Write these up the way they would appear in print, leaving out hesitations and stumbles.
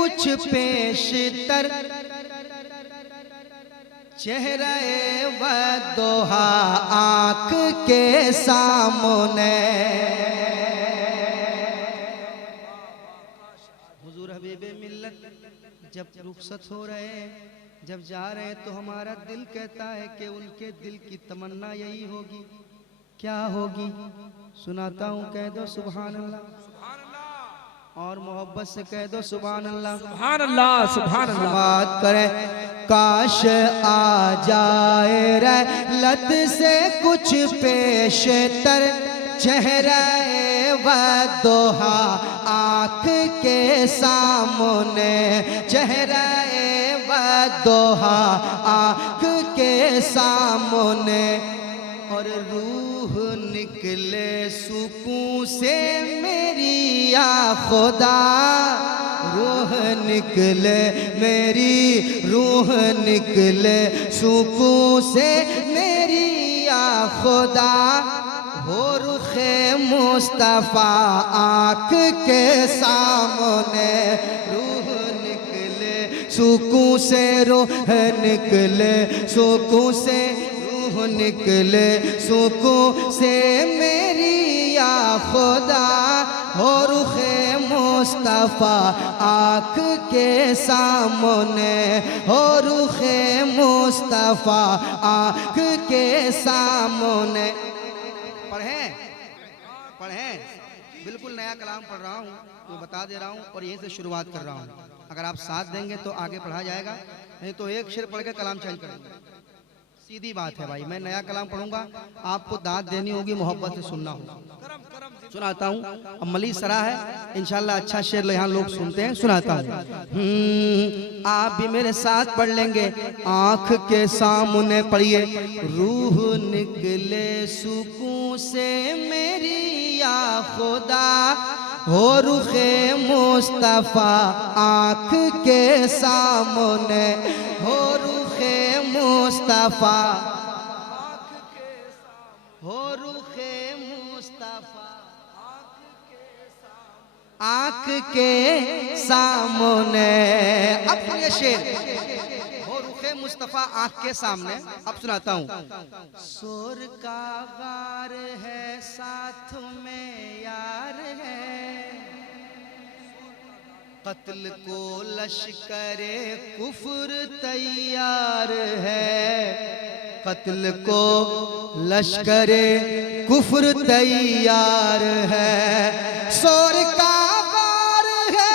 कुछ पेशतर, चेहरे वदोहा आँख के सामने। हुजूर हबीबे मिल्लत जब रुखसत हो रहे हैं, जब जा रहे हैं, तो हमारा दिल कहता है कि उनके दिल की तमन्ना यही होगी। क्या होगी? सुनाता हूँ, कह दो सुभान अल्लाह, और मोहब्बत से कह दो सुभान अल्लाह। सुभान अल्लाह, सुभान अल्लाह। बात करें, काश आ जाए रहलत से कुछ पेशतर, चेहरे वदोहा आँख के सामने, चेहरे वदोहा आँख के सामने। और रूह निकले सुकून से मेरी या खुदा, रूह निकले मेरी, रूह निकले सुकून से मेरी या खुदा। हो रुखे मुस्तफ़ा आँख के सामने, रूह निकले सुकून से, रूह निकले सुकून से, रूह निकले सुकून से मेरी या खुदा। हो रुखे मुस्तफ़ा आँख के सामने, हो रुखे मुस्तफ़ा आँख के सामने। पढ़ें पढ़ें, बिल्कुल नया कलाम पढ़ रहा हूँ, तो बता दे रहा हूँ और यहीं से शुरुआत कर रहा हूँ। अगर आप साथ देंगे तो आगे पढ़ा जाएगा, नहीं तो एक शेर पढ़ के कलाम चेंज करेंगे। सीधी बात है भाई, मैं नया कलाम पढ़ूंगा, आपको दाद देनी होगी, मोहब्बत से सुनना होगा। सुनाता हूँ, अब मली सरा है, इंशाल्लाह अच्छा शेर यहाँ लोग सुनते हैं, सुनाता हूँ। आप भी मेरे साथ पढ़ लेंगे। आँख के सामने पढ़िए, रूह निकले सुकून से मेरी या खुदा। हो रुखे मुस्तफ़ा आँख के सामने, हो रुखे मुस्तफ़ा, हो रुखे मुस्तफ़ा आँख के सामने। अब सुनिए शेर, हो रुखे मुस्तफ़ा आँख के सामने। अब सुनाता हूँ। शोर का गार है, साथ में यार है, कत्ल को लश्करे कुफ्र तैयार है, कत्ल को लश्करे कुफ्र तैयार है। शोर का गार है,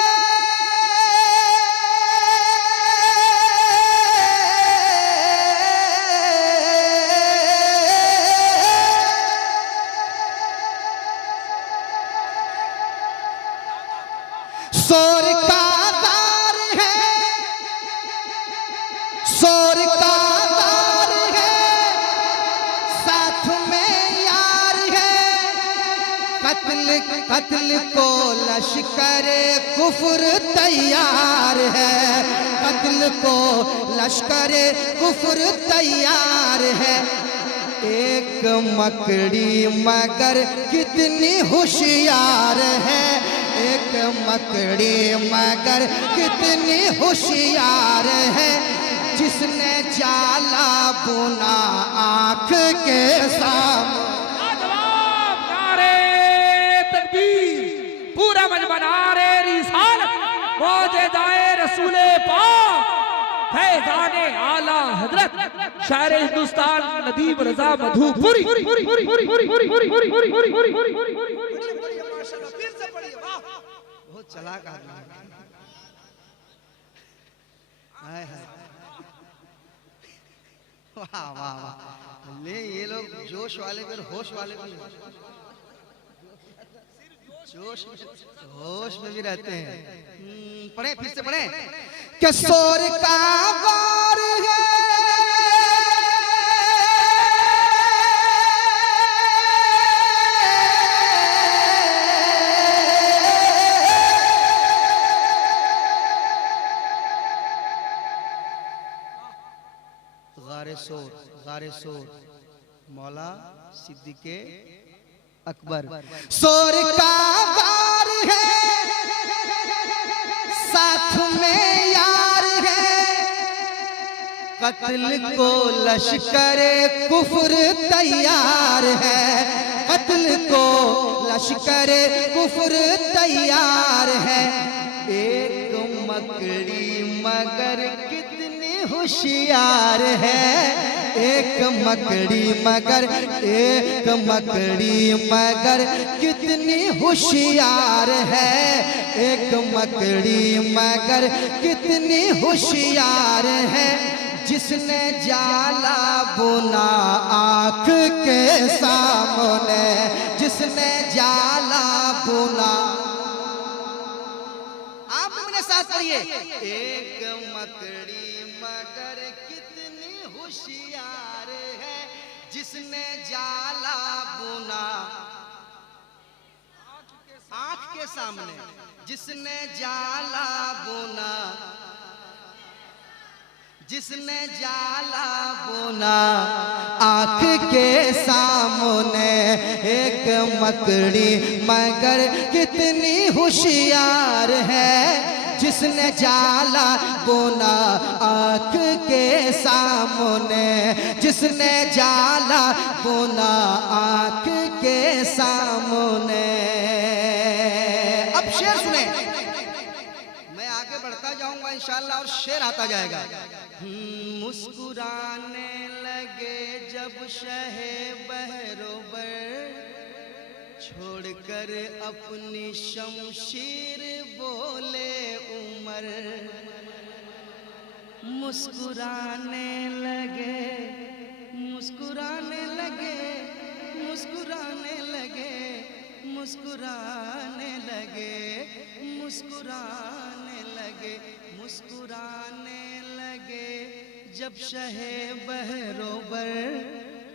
शोर का गार है, शोर का गार है, साथ में यार है, कत्ल को लश्करे कुफ्र तैयार है, कत्ल को लश्करे कुफ्र तैयार है। एक मकड़ी मगर कितनी होशियार है, एक मकड़ी मगर कितनी होशियार है, जिसने जाला बुना आँख के सामने। नारे तकबीर, पूरा मजमा नारे रिसालत, मौजूदाए रसूले पाक, फैज़ाने आला हजरत शायर हिंदुस्तान नदीम रजा मधुपुरी। बहुत चालाक आदमी है। वाह वाह वाह, ले ये लोग जोश वाले फिर होश वाले भी, जोश होश में भी रहते हैं। पढ़े, फिर से पढ़े। कि शोर का गार है, गारे शोर मौला सिद्दीक़े अकबर। शोर का गार है, साथ में कत्ल को लश्कर कुफ्र तैयार है, कत्ल को लश्कर कुफ्र तैयार है। एक मकड़ी मगर कितनी होशियार है, एक मकड़ी मगर, एक मकड़ी मगर कितनी होशियार है, एक मकड़ी मगर कितनी होशियार है। जिसने जाला बुना आँख के सामने, जिसने जाला बुना, आप मेरे साथ पढ़िए। एक मकड़ी मगर कितनी होशियार है, जिसने जाला बुना आँख के सामने, जिसने जाला बुना, जिसने जाला बुना आँख के सामने। एक मकड़ी मगर कितनी होशियार है, जिसने जाला बुना आँख के सामने, जिसने जाला बुना आँख के सामने। अब शेर सुने, मैं आगे बढ़ता जाऊंगा इंशाअल्लाह और शेर आता जाएगा। मुस्कुराने लगे जब शहे बहरोबर, छोड़कर अपनी शमशीर बोले उमर। मुस्कुराने लगे, मुस्कुराने लगे, मुस्कुराने लगे, मुस्कुराने लगे, मुस्कुराने लगे, मुस्कुराने लगे जब शहे बहरोबर,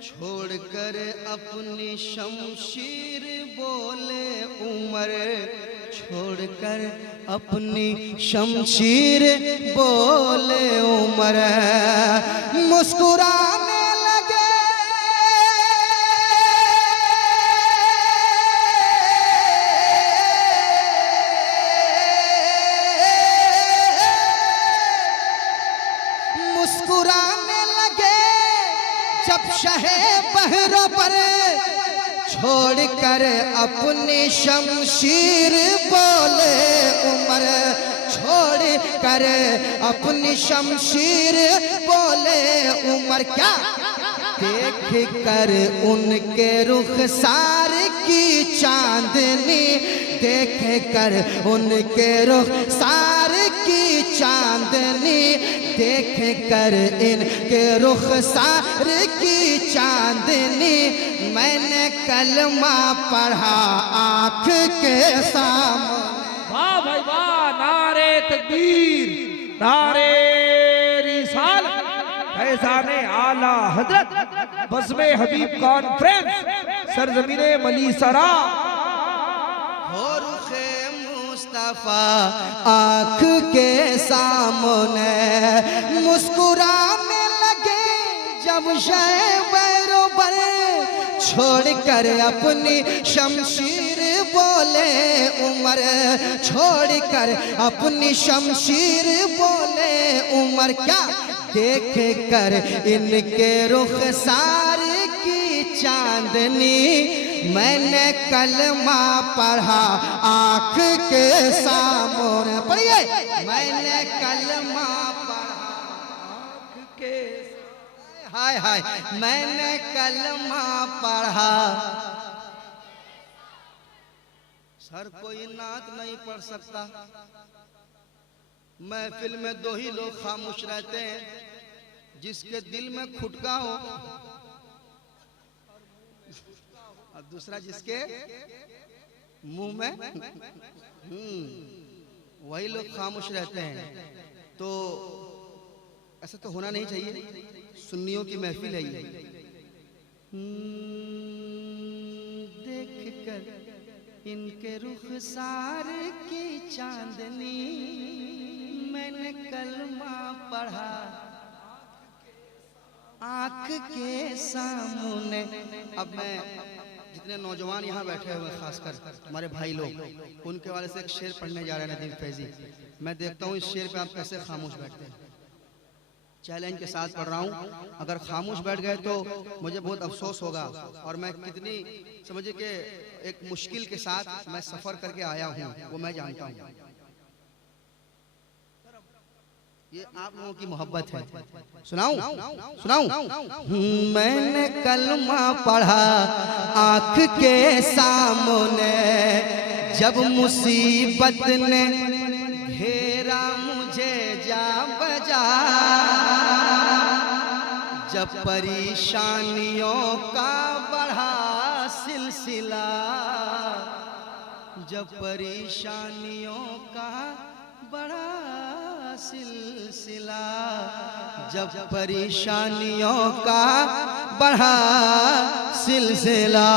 छोड़कर अपनी शमशीर बोले उमर, छोड़कर अपनी शमशीर बोले उमर। मुस्कुराने लगे, मुस्कुराने लगे जब शहे बहरों पर, छोड़कर अपनी शमशीर बोले उमर, छोड़कर अपनी शमशीर बोले उमर। क्या देख कर उनके रुखसार की चांदनी, देख कर उनके रुखसार की चांदनी, देख कर इनके रुखसार की चांदनी। मैंने कलमा पढ़ा आँख के सामने। वाह भाई वाह, नारे तकबीर, नारे रिसालत, फैज़ाने आला हजरत, बज़्म हबीब कॉन्फ्रेंस, सरज़मीने मलीसरा। हो रुखे मुस्तफा आँख के सामने, मुस्कुराने लगे जब शहे बहरोबर, छोड़कर अपनी शमशीर बोले उमर, छोड़कर अपनी शमशीर बोले उमर। क्या देख कर इनके रुखसार की चांदनी, मैंने कलमा पढ़ा आँख के सामने। पढ़िए, मैंने कलमा पढ़ा आँख के, हाय हाय, मैंने कलमा पढ़ा। सर कोई नात नहीं पढ़ सकता, महफिल में दो ही लोग खामोश रहते हैं, जिसके दिल में खुटका हो और दूसरा जिसके मुंह में वही लोग खामोश रहते हैं। तो ऐसा तो होना नहीं चाहिए, सुन्नियों की महफिल है ये। देख कर इनके रुखसार की चांदनी, मैंने कलमा पढ़ा आँख के सामने। अब मैं जितने नौजवान यहाँ बैठे हुए खासकर हमारे भाई लोग, उनके वाले से एक शेर पढ़ने जा रहे हैं नदीम फैजी। मैं देखता हूँ इस शेर पे आप कैसे खामोश बैठते हैं। चैलेंज के साथ पढ़ रहा हूँ। अगर खामोश बैठ गए तो मुझे बहुत अफसोस होगा, और मैं कितनी समझिए कि एक मुश्किल के साथ मैं सफर करके आया हूँ वो मैं जानता हूँ। ये आप लोगों की मोहब्बत है। सुनाऊं? मैंने कलमा पढ़ा आँख के सामने, जब मुसीबत ने घेरा मुझे जा बजा, जब परेशानियों का बढ़ा सिलसिला, जब परेशानियों का बढ़ा सिलसिला, जब परेशानियों का बढ़ा सिलसिला,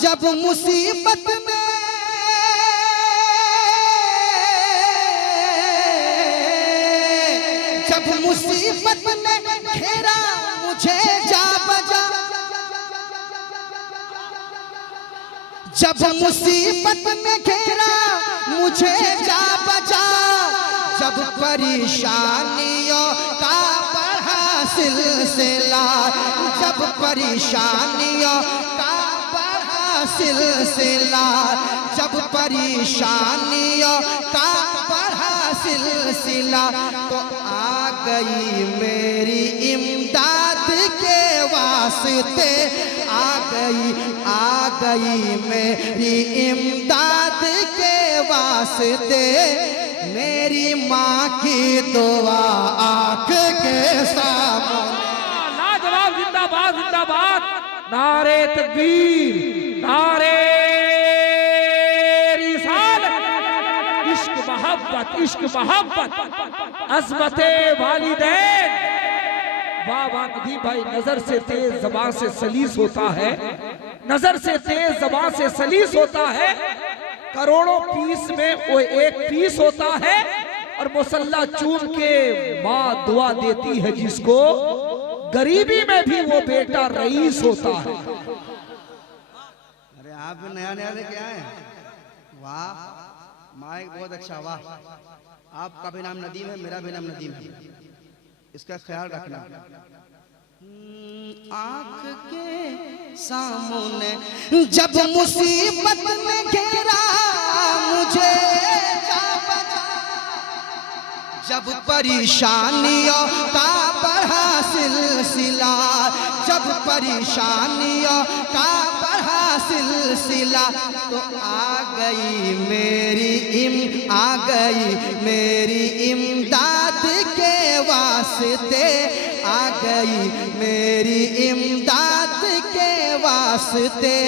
जब मुसीबत में मुसीबत ने घेरा मुझे जा बजा, जब मुसीबत में घेरा मुझे जा बजा, जब परेशानियों का बढ़ा सिलसिला, जब परेशानियों का बढ़ा सिलसिला, जब परेशानियों का बढ़ा सिलसिला, तो आ गई मेरी इमदाद के वास्ते, आ गई मेरी इमदाद के वास्ते, मेरी माँ की दुआ आँख के सामने। लाजवाब, जिंदाबाद जिंदाबाद, नारे तकबीर, नारे इश्क मोहब्बत, अज़मते वालिदैन। वाह वाह नदीम भाई, नजर से तेज ज़बान से सलीस होता है, नजर से तेज ज़बान से सलीस होता है, करोड़ों पीस में वो एक पीस होता है, और मुसल्ला चूम के माँ दुआ देती है जिसको, गरीबी में भी वो बेटा रईस होता है। अरे आप भी नया नया लेके आए, वाह माइक बहुत अच्छा, वाह। आपका भी नाम नदीम है, मेरा भी नाम नदीम है, इसका ख्याल रखना। आँख के सामने जब मुसीबत में घेरा मुझे जा बजा, जब परेशानियों का बढ़ा सिलसिला, जब परेशानियों का बढ़ा सिलसिला, तो आ गई मेरी इमदाद के वास्ते, आ गई मेरी इमदाद के वास्ते,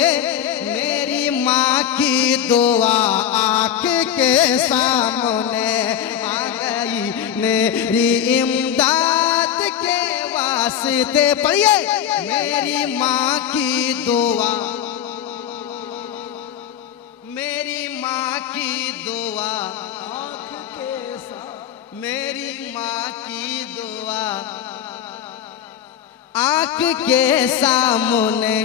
मेरी माँ की दुआ आँख के सामने, आ गई मेरी इमदाद के वास्ते। पढ़िए, मेरी माँ की दुआ, मेरी माँ की दुआ आँख के सामने, मेरी माँ की दुआ आँख के सामने,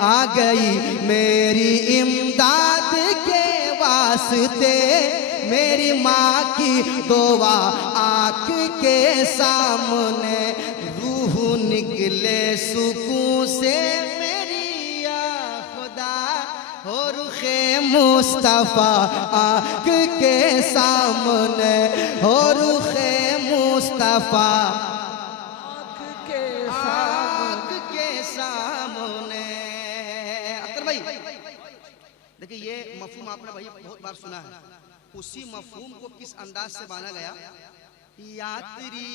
आ गई मेरी इमदाद के वास्ते, मेरी माँ की दुआ आँख के सामने। रूह निकले सुकून से मेरी या खुदा, हो रुखे मुस्तफा आँख के सामने, हो रुखे मुस्तफा आँख के सामने। अख्तर भाई देखिए, ये मफहूम आपने भाई बहुत बार सुना है, उसी मफहूम को किस अंदाज से माना गया। यात्री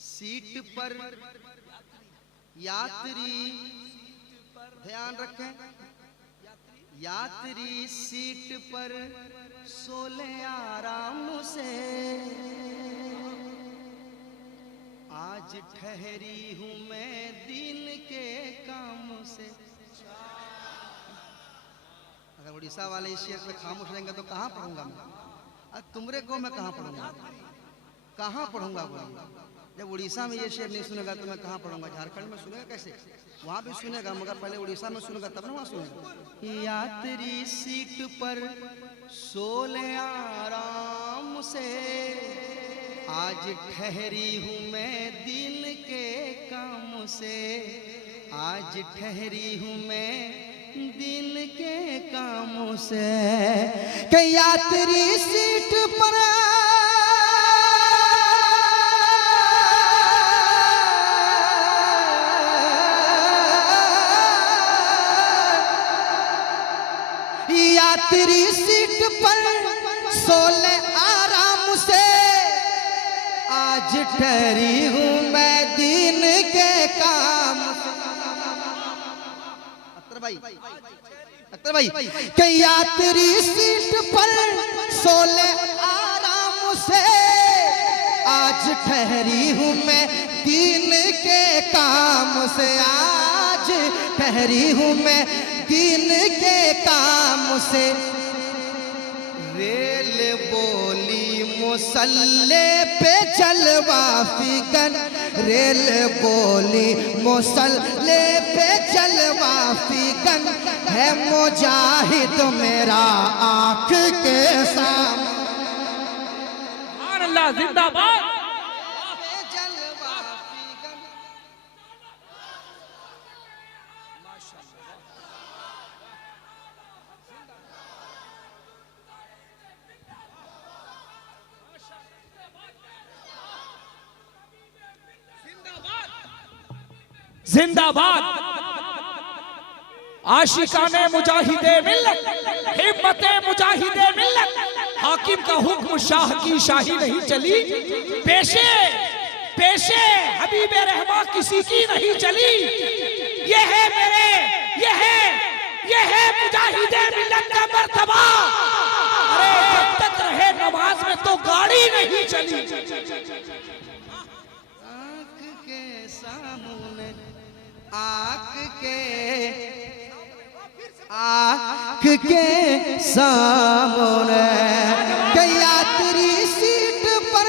सीट पर, यात्री ध्यान रखें, यात्री सीट पर सोले आराम से, आज ठहरी हूँ मैं दिन के काम से। अगर उड़ीसा वाले इस शेर पे खामोश रहेंगे तो कहाँ पढ़ूंगा मैं? अब तुमरे को मैं कहाँ पढ़ूंगा, कहाँ पढ़ूंगा? जब उड़ीसा में ये शेर नहीं सुनेगा तो मैं कहाँ पढ़ूंगा? झारखंड में सुनेगा कैसे? वहाँ भी सुनेगा, मगर पहले उड़ीसा में सुनेगा तब ना वहाँ सुनेगा। यात्री सीट पर सोले आराम से, आज ठहरी हूँ मैं दिन के काम से, आज ठहरी हूँ मैं दिन के कामों से। कि यात्री सीट पर यात्री सीट पर सोले आराम से, आज ठहरी हूँ मैं दिन के काम से। अख्तर भाई कि यात्री सीट पर सोले आराम से, आज ठहरी हूँ मैं दिन के काम से, आज ठहरी हूँ मैं दिन के काम से। रेल बोली मुसल्ले पे जलवा फिगन, रेल बोली मुसल्ले पे जलवा फिगन, है मुजाहिद मेरा आँख के सामने। अल्लाह जिंदाबाद। जिंदाबाद। आशिकाने मुजाहिदे मिल्लत, हिम्मते मुजाहिदे मिल्लत, हाकिम का हुक्म शाह की शाही नहीं चली, पेशे पेशे हबीबे रहमा किसी की नहीं चली। ये है मेरे, ये है मुजाहिदे मिल्लत का मर्तबा। अरे जब तक रहे नमाज में तो गाड़ी नहीं चली। आँख के सामने के यात्री सीट पर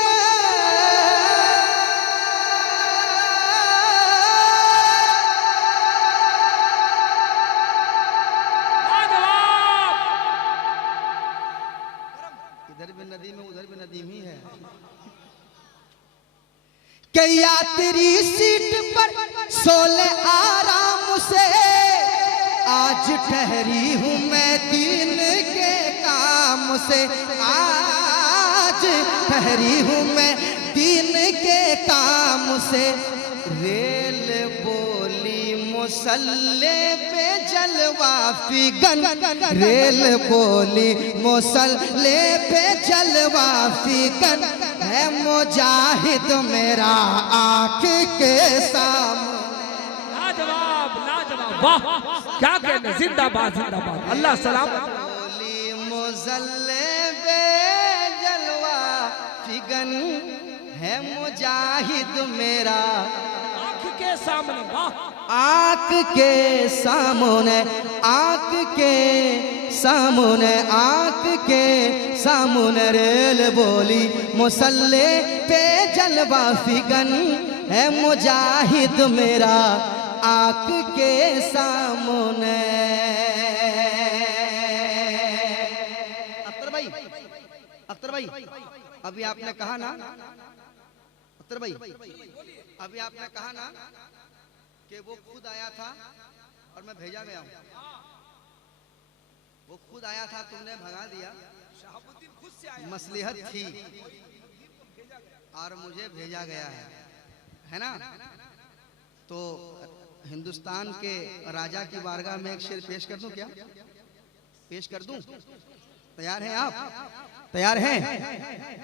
इधर भी नदी में उधर भी नदी ही है। के यात्री सीट पर सोले आराम से, आज ठहरी हूँ मैं दिन के काम से, आज ठहरी हूँ मैं दिन के काम से। रेल बोली मुसल्ले पे जलवा फिगन, रेल बोली मुसल्ले पे जलवा फिगन, है मुजाहिद मेरा आँख के सामने। लाजवाब लाजवाब, वाह क्या कहने। जिंदाबाद जिंदाबाद, अल्लाह सलाम। बोली मुसल्ले पे जलवा फिगन, है मुजाहिद मेरा आँख के सामने। वाह आँख के सामने, आँख के सामने, आँख के सामने। रेल बोली मुसल्ले पे जलवा फिगन, है मुजाहिद मेरा आँख के सामने। अख्तर भाई अभी आपने कहा ना, अख्तर भाई अभी आपने कहा ना कि वो खुद आया था और मैं भेजा गया हूँ। वो खुद आया था, तुमने भगा दिया। मसलिहत थी और मुझे भेजा गया है ना। तो हिंदुस्तान के राजा की बारगाह में एक शेर पेश कर दूं क्या? पेश कर दूं? तैयार हैं आप? तैयार हैं?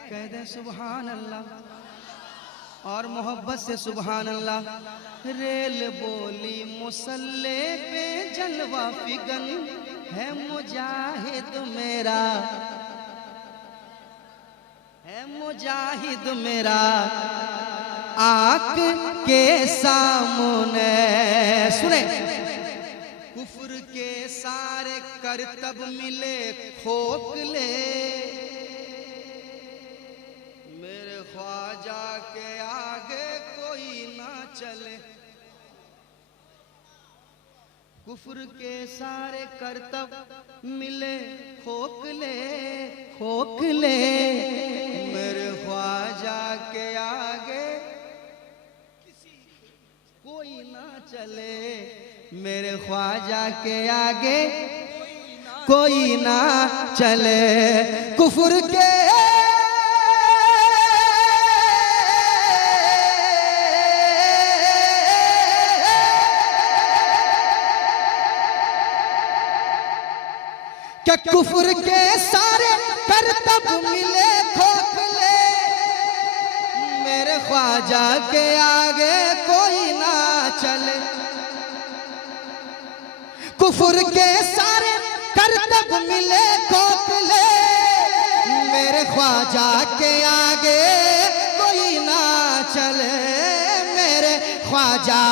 कह दे सुभान अल्लाह और मोहब्बत से सुभान अल्लाह। रेल बोली मुसल्ले पे जलवा फिगन, है मुजाहिद मेरा, है मुजाहिद मेरा आँख के सामने। सुने, कुफ्र के सारे करतब मिले खोखले, मेरे ख्वाजा के आगे कोई ना चले। कुफ्र के सारे करतब मिले खोखले, खोखले, मेरे ख्वाजा के चले, मेरे ख्वाजा के आगे कोई ना चले। कुफर के क्या कुफर के सारे करतब मिले खोखले, मेरे ख्वाजा के आगे कोई ना चले। कुफर के सारे करतब मिले खोखले, मेरे ख्वाजा के आगे कोई ना चले, मेरे ख्वाजा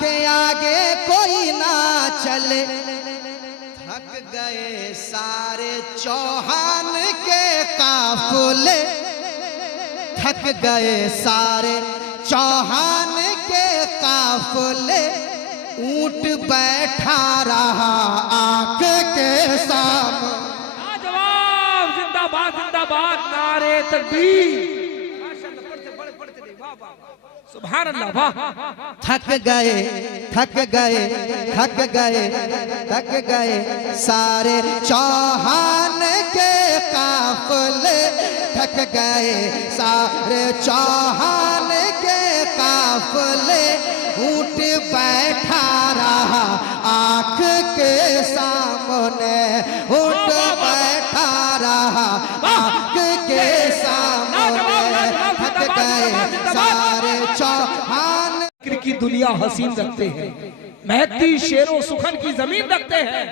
के आगे कोई ना चले। थक गए सारे चौहान के काफिले, थक गए सारे चौहान के काफिले, ऊंट बैठा रहा आंख के सामने। जवाब जिंदाबाद जिंदाबाद, नारे तकबीर। सुभान अल्लाह, वाह। थक गए थक गए थक गए थक गए सारे चौहान के काफिले, थक गए सारे चौहान के काफिले, ऊंट बैठा रहा आंख के सामने, ऊंट बैठा रहा आंख के सामने। थक गए सारे चौहान की दुनिया हसीन रखते हैं, महती शेरों सुखन की जमीन रखते हैं,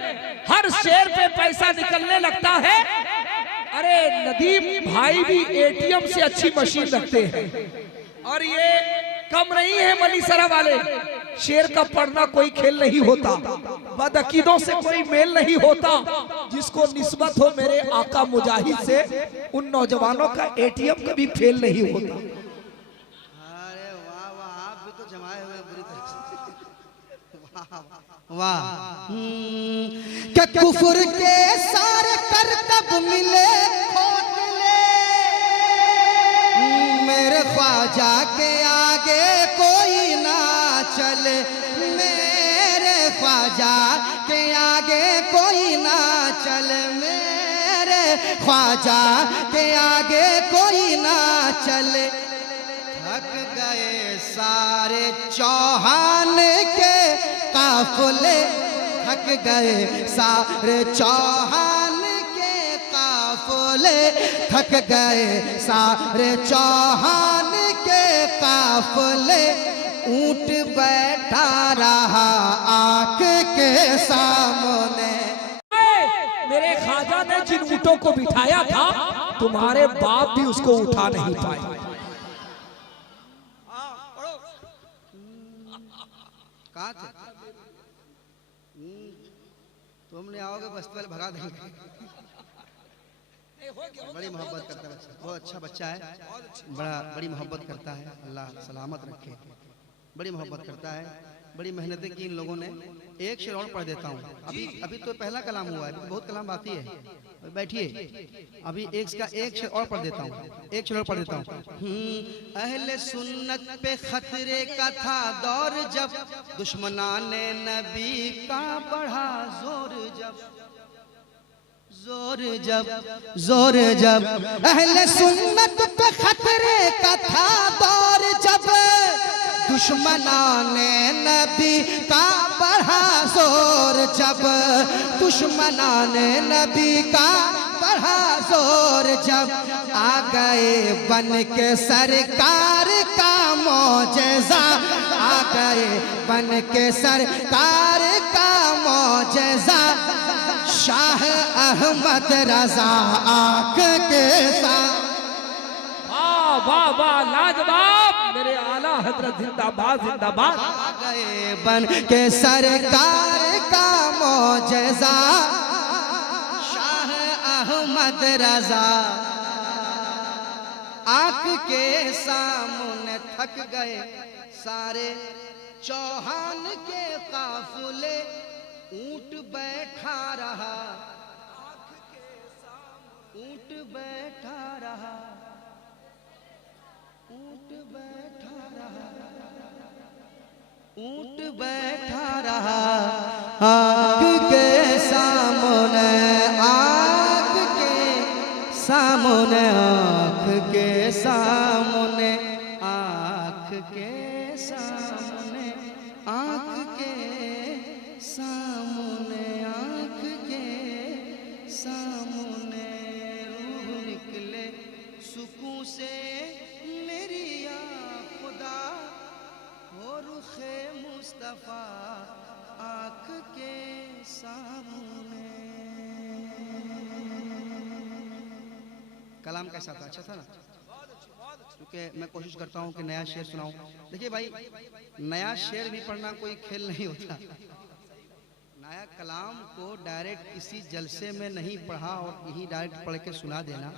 हर शेर पे पैसा निकलने लगता है। अरे नदीम भाई भी एटीएम से अच्छी मशीन रखते हैं, और ये कम नहीं है मनीसरा वाले। शेर का पढ़ना कोई खेल नहीं होता, बदअकीदों से कोई मेल नहीं होता। जिसको निस्बत हो मेरे आका मुजाहिद से, उन नौजवानों का एटीएम कभी फेल नहीं होता। अरे वाह वाह, आप भी तो जमाए हुए बुरी तरह से। वाह। क्या कुफर के सारे करतब मिले खोखले, मेरे ख्वाजा के आगे कोई ना चले, मेरे ख्वाजा के आगे कोई ना चले, मेरे ख्वाजा के आगे कोई ना चले। थक गए सारे चौहान के काफिले, थक गए सारे चौहान के काफिले, थक गए सारे चौहान के काफिले, ऊंट बैठा रहा आंख के सामने। मेरे ख्वाजा ने जिन ऊँटों को बिठाया था, तुम्हारे बाप भी उसको उठा नहीं पाए। कहाँ थे? तुमने आओगे बस पहले भगा देंगे। बड़ी मोहब्बत करता है बच्चा, बहुत अच्छा बच्चा है, बड़ी मोहब्बत करता है, अल्लाह सलामत रखे। बड़ी मोहब्बत करता है, बड़ी मेहनतें की इन लोगों ने। एक शेर और पढ़ देता हूँ, अभी तो पहला कलाम हुआ है, अभी तो बहुत कलाम बाकी है। बैठिए, अभी एक शेर और पढ़ देता हूँ, एक शेर और पढ़ देता हूँ। अहले सुन्नत पे खतरे का था दौर, जब दुश्मनाने नबी का बढ़ा जोर, जोर जब अहले सुन्नत पे खतरे का था दौर, जब दुश्मनाने नबी का बढ़ा जोर, जब दुश्मनाने नबी का बढ़ा जोर, जब आ गए बन के सरकार का मौजज़ा, आ गए बन के सरकार का मौजज़ा, शाह अहमद रजा आंख के साथ। वाह वाह वाह, लाजवाब, मेरे आला हजरत जिंदाबाद जिंदाबाद। आ गए बन के सरकार का मौजज़ा, शाह अहमद रजा आंख के सामने। थक गए सारे चौहान के काफिले, ऊंट बैठा रहा, ऊंट बैठा रहा, ऊंट बैठा रहा, ऊंट बैठा आँख के सामने, आँख के सामने, आँख के सामने, आँख के सामने, आँख के सामने, आँख के सामने रूह निकले सुकून से मेरी या खुदा हो रुखे मुस्तफा आँख के सामने। कलाम कैसा था? अच्छा था ना? क्योंकि मैं कोशिश करता हूँ कि नया शेर सुनाऊं। देखिए भाई, नया शेर भी पढ़ना कोई खेल नहीं होता। नया कलाम को डायरेक्ट किसी जलसे में नहीं पढ़ा और यही डायरेक्ट पढ़ के सुना देना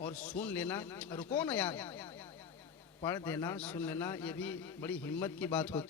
और सुन लेना। रुको ना यार, पढ़ देना, सुन लेना, ये भी बड़ी हिम्मत की बात होती है।